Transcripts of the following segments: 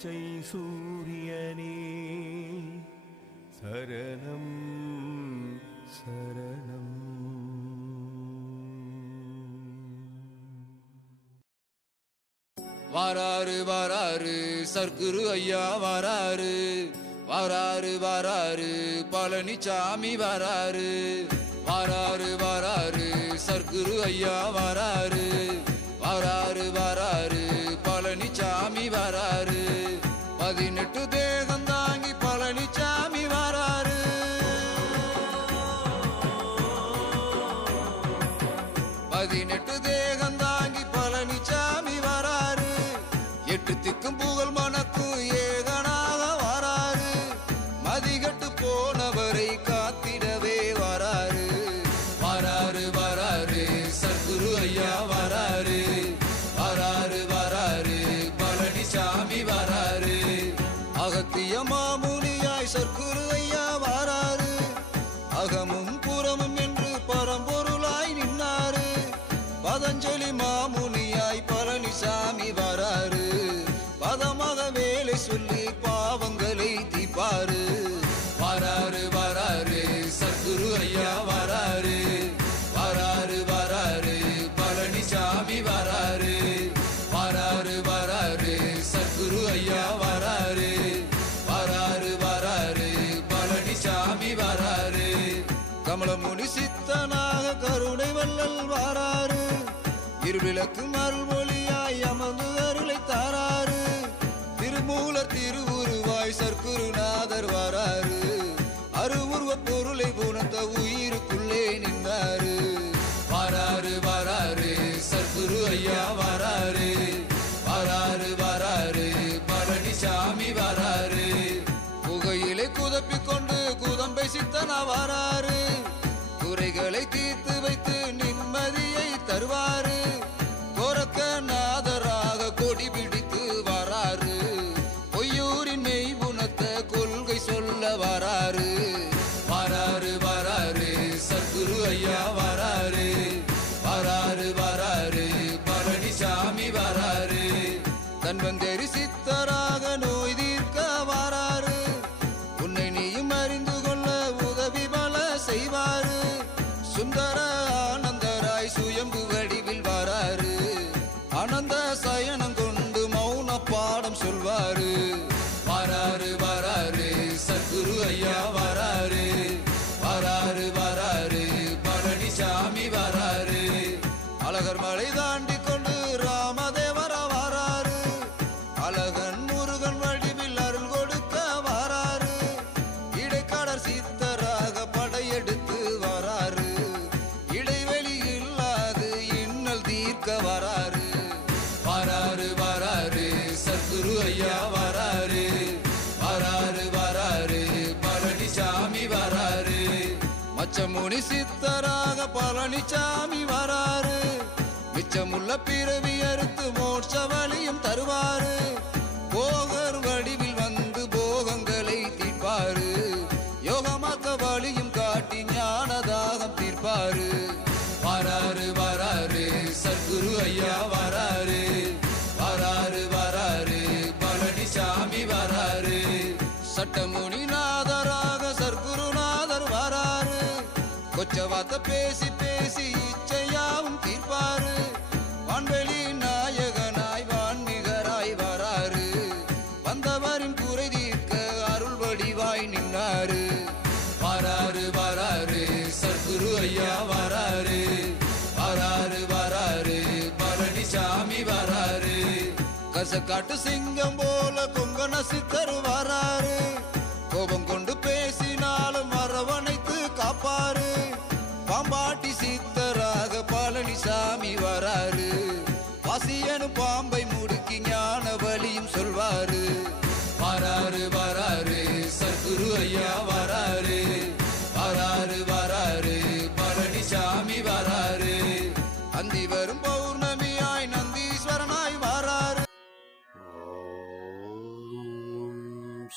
சூரியனே. சரணம் சரணம். வாராரு வாராரு சர்க்குரு ஐயா வாராரு வாராரு வாராரு பழனிசாமி வாராரு வாராரு வாராரு சர்க்குரு ஐயா வாராரு வாராரு வாராரு பழனிசாமி வாராரு பதினெட்டு தேகம் தாங்கி பழனிசாமி வராரு. பதினெட்டு தேகம் தாங்கி பழனிசாமி வராரு. எட்டு திக்கும் புகழ் மனக்கும் திருவிளக்கு மறுமொழியாய் அமர்ந்து அருளை தாராறு. திருமூலர் திருவுருவாய் சர்க்குருநாதர் வராறு. சித்தராக நோய் தீர்க்க வாராரு. உன்னை நீயும் அறிந்து கொள்ள உதவி பல செய்வாரு. சுந்தர ஆனந்தராய் சுயம்பு வடிவில் வராரு. ஆனந்த சயனம் கொண்டு மௌன பாடம் சொல்வாரு. வராரு வராரு சத்குரு ஐயா. பச்சமுனி சித்தராக பழனிசாமி வராரு. மிச்சமுள்ள பிறவி அறுத்து மோட்ச வழியும் தருவாரு. போகர் வடிவில் வந்து போகங்களை தீர்ப்பாரு. யோகமாக்க வழியும் காட்டி ஞானதாகம் தீர்ப்பாரு. வராரு வராரு சத்குரு ஐயா வராரு. வராரு வராரு பழனிசாமி வராரு. சட்டமுனி நான் பார்த்த பேசி பேசி இச்சையாவும் தீர்ப்பாரு. வான்வெளி நாயகனாய் வான்மிகராய் வராரு. வந்தவரின் குறை தீர்க்க அருள் வடிவாய் நின்றாரு வராரு வராரு சத்குரு ஐயா வராரு. வராரு வராரு பழனிசாமி வராரு. கசக்காட்டு சிங்கம் போல கொங்கண சித்தர்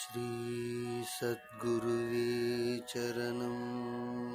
श्रीसद्गुरुवे चरणम्